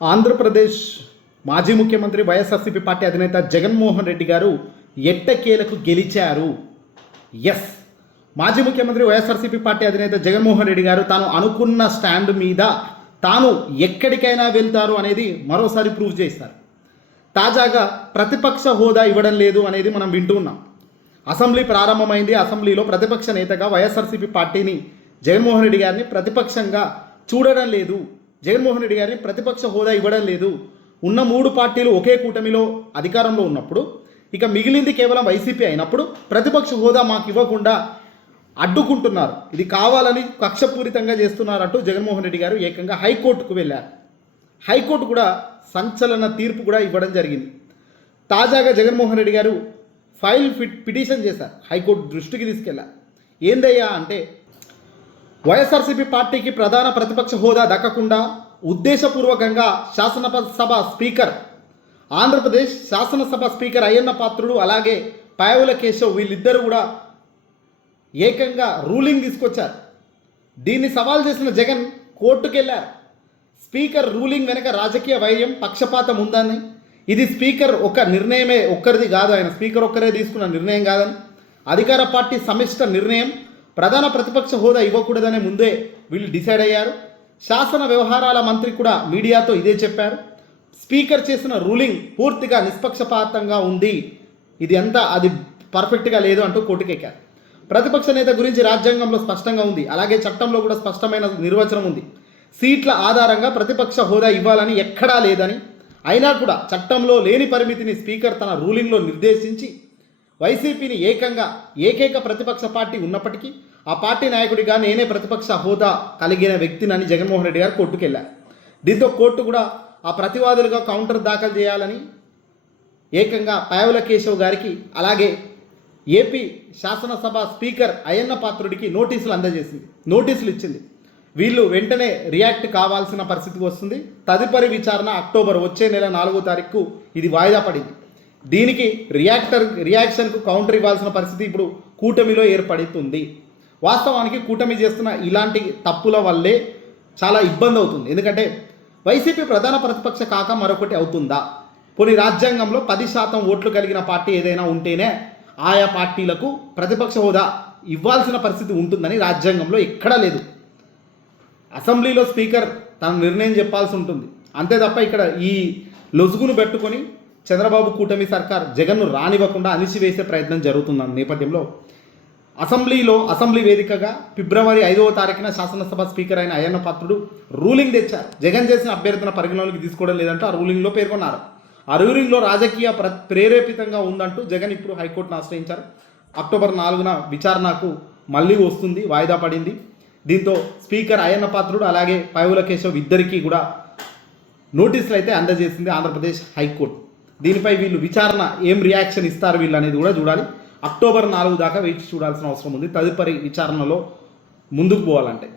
ఆంధ్రప్రదేశ్ మాజీ ముఖ్యమంత్రి వైఎస్ఆర్సీపీ పార్టీ అధినేత జగన్మోహన్ రెడ్డి గారు ఎట్టకేలకు గెలిచారు. ఎస్ మాజీ ముఖ్యమంత్రి వైఎస్ఆర్సీపీ పార్టీ అధినేత జగన్మోహన్ రెడ్డి గారు తాను అనుకున్న స్టాండ్ మీద తాను ఎక్కడికైనా వెళ్తారు అనేది మరోసారి ప్రూవ్ చేశారు. తాజాగా ప్రతిపక్ష హోదా ఇవ్వడం లేదు అనేది మనం వింటూ ఉన్నాం. అసెంబ్లీ ప్రారంభమైంది. అసెంబ్లీలో ప్రతిపక్ష నేతగా వైఎస్ఆర్సీపీ పార్టీని జగన్మోహన్ రెడ్డి గారిని ప్రతిపక్షంగా చూడడం లేదు. జగన్మోహన్ రెడ్డి గారిని ప్రతిపక్ష హోదా ఇవ్వడం లేదు. ఉన్న మూడు పార్టీలు ఒకే కూటమిలో అధికారంలో ఉన్నప్పుడు ఇక మిగిలింది కేవలం వైసీపీ అయినప్పుడు ప్రతిపక్ష హోదా మాకు ఇవ్వకుండా అడ్డుకుంటున్నారు. ఇది కావాలని కక్షపూరితంగా చేస్తున్నారంటూ జగన్మోహన్ రెడ్డి గారు ఏకంగా హైకోర్టుకు వెళ్ళారు. హైకోర్టు కూడా సంచలన తీర్పు కూడా ఇవ్వడం జరిగింది. తాజాగా జగన్మోహన్ రెడ్డి గారు ఫైల్ ఫిట్ పిటిషన్ చేశారు. హైకోర్టు దృష్టికి తీసుకెళ్ళారు. ఏందయ్యా అంటే వైఎస్ఆర్సీపీ పార్టీకి ప్రధాన ప్రతిపక్ష హోదా దక్కకుండా ఉద్దేశపూర్వకంగా శాసనసభ స్పీకర్ ఆంధ్రప్రదేశ్ శాసనసభ స్పీకర్ అయ్యన్న పాత్రుడు అలాగే పాయవుల కేశవ్ వీళ్ళిద్దరూ కూడా ఏకంగా రూలింగ్ తీసుకొచ్చారు. దీన్ని సవాల్ చేసిన జగన్ కోర్టుకు వెళ్ళారు స్పీకర్ రూలింగ్ వెనక రాజకీయ వైర్యం పక్షపాతం ఉందని ఇది స్పీకర్ ఒక నిర్ణయమే ఒక్కరిది కాదు ఆయన. స్పీకర్ ఒక్కరే తీసుకున్న నిర్ణయం కాదని అధికార పార్టీ సమిష్ట నిర్ణయం ప్రధాన ప్రతిపక్ష హోదా ఇవ్వకూడదనే ముందే వీళ్ళు డిసైడ్ అయ్యారు. శాసన వ్యవహారాల మంత్రి కూడా మీడియాతో ఇదే చెప్పారు. స్పీకర్ చేసిన రూలింగ్ పూర్తిగా నిష్పక్షపాతంగా ఉంది. ఇది అంతా అది పర్ఫెక్ట్గా లేదు అంటూ కోర్టుకెక్కారు. ప్రతిపక్ష నేత గురించి రాజ్యాంగంలో స్పష్టంగా ఉంది. అలాగే చట్టంలో కూడా స్పష్టమైన నిర్వచనం ఉంది. సీట్ల ఆధారంగా ప్రతిపక్ష హోదా ఇవ్వాలని ఎక్కడా లేదని అయినా కూడా చట్టంలో లేని పరిమితిని స్పీకర్ తన రూలింగ్లో నిర్దేశించి వైసీపీని ఏకంగా ఏకైక ప్రతిపక్ష పార్టీ ఉన్నప్పటికీ ఆ పార్టీ నాయకుడిగా నేనే ప్రతిపక్ష హోదా కలిగిన వ్యక్తినని జగన్మోహన్ రెడ్డి గారు కోర్టుకెళ్ళారు దీంతో కోర్టు కూడా ఆ ప్రతివాదులుగా కౌంటర్ దాఖలు చేయాలని ఏకంగా పాయవుల కేశవ్ గారికి అలాగే ఏపీ శాసనసభ స్పీకర్ అయ్యన్న పాత్రుడికి నోటీసులు అందజేసింది. నోటీసులు ఇచ్చింది. వీళ్ళు వెంటనే రియాక్ట్ కావాల్సిన పరిస్థితికి వస్తుంది. తదుపరి విచారణ అక్టోబర్ వచ్చే నెల నాలుగో తారీఖు ఇది వాయిదా పడింది. దీనికి రియాక్టర్ రియాక్షన్కు కౌంటర్ ఇవ్వాల్సిన పరిస్థితి ఇప్పుడు కూటమిలో ఏర్పడుతుంది. వాస్తవానికి కూటమి చేస్తున్న ఇలాంటి తప్పుల వల్లే చాలా ఇబ్బంది అవుతుంది. ఎందుకంటే వైసీపీ ప్రధాన ప్రతిపక్ష కాక మరొకటి అవుతుందా? కొన్ని రాజ్యాంగంలో పది శాతం ఓట్లు కలిగిన పార్టీ ఏదైనా ఉంటేనే ఆయా పార్టీలకు ప్రతిపక్ష హోదా ఇవ్వాల్సిన పరిస్థితి ఉంటుందని రాజ్యాంగంలో ఎక్కడా లేదు. అసెంబ్లీలో స్పీకర్ తన నిర్ణయం చెప్పాల్సి ఉంటుంది. అంతే తప్ప ఇక్కడ ఈ లొసుగును పెట్టుకొని చంద్రబాబు కూటమి సర్కార్ జగన్ను రానివ్వకుండా అణిచివేసే ప్రయత్నం జరుగుతున్న నేపథ్యంలో అసెంబ్లీలో అసెంబ్లీ వేదికగా ఫిబ్రవరి ఐదవ తారీఖున శాసనసభ స్పీకర్ అయిన అయ్యన్న పాత్రుడు రూలింగ్ తెచ్చారు. జగన్ చేసిన అభ్యర్థన పరిగణలోకి తీసుకోవడం లేదంటూ ఆ రూలింగ్లో పేర్కొన్నారు. ఆ రూలింగ్లో రాజకీయ ప్ర ప్రేరేపితంగా ఉందంటూ జగన్ ఇప్పుడు హైకోర్టును ఆశ్రయించారు. అక్టోబర్ నాలుగున విచారణకు మళ్ళీ వస్తుంది వాయిదా పడింది. దీంతో స్పీకర్ అయ్యన్న పాత్రుడు అలాగే పైవుల కేశవ్ ఇద్దరికీ కూడా నోటీసులు అయితే అందజేసింది ఆంధ్రప్రదేశ్ హైకోర్టు. దీనిపై వీళ్ళు విచారణ ఏం రియాక్షన్ ఇస్తారు వీళ్ళు అనేది కూడా చూడాలి. అక్టోబర్ నాలుగు దాకా వేచి చూడాల్సిన అవసరం ఉంది. తదుపరి విచారణలో ముందుకు పోవాలంటే.